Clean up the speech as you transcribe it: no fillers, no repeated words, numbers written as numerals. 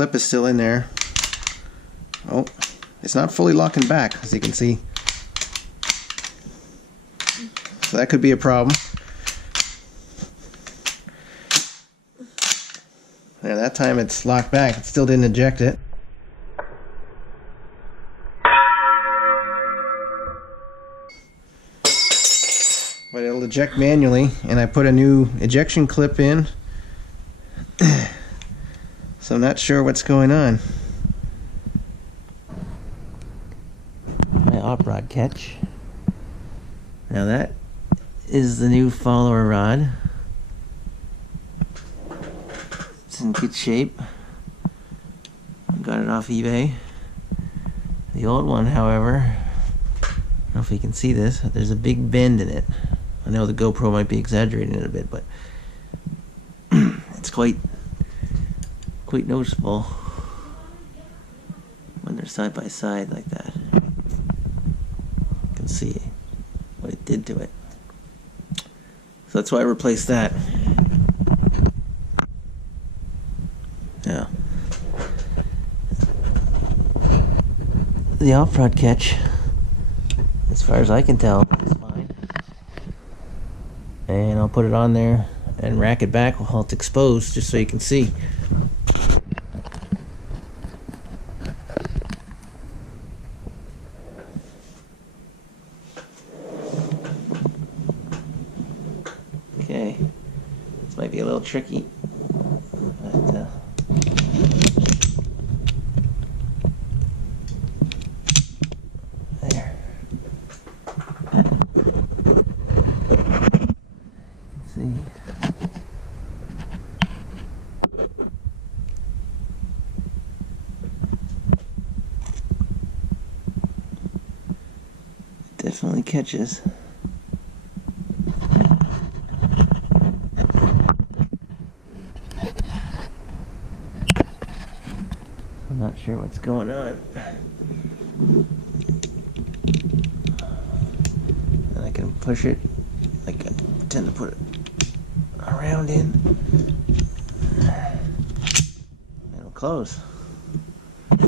clip is still in there. Oh, it's not fully locking back, as you can see. So that could be a problem. Yeah, that time it's locked back. It still didn't eject it. But it'll eject manually, and I put a new ejection clip in. So I'm not sure what's going on. My op rod catch. Now that is the new follower rod. It's in good shape. Got it off eBay. The old one, however, I don't know if you can see this, there's a big bend in it. I know the GoPro might be exaggerating it a bit, but it's quite noticeable when they're side by side like that. You can see what it did to it. So that's why I replaced that. Yeah. The off-rod catch, as far as I can tell, is fine. And I'll put it on there and rack it back while it's exposed, just so you can see. Okay, this might be a little tricky, but there. See. It definitely catches. I'm not sure what's going on. And I can push it, like I tend to put it around in. It'll close.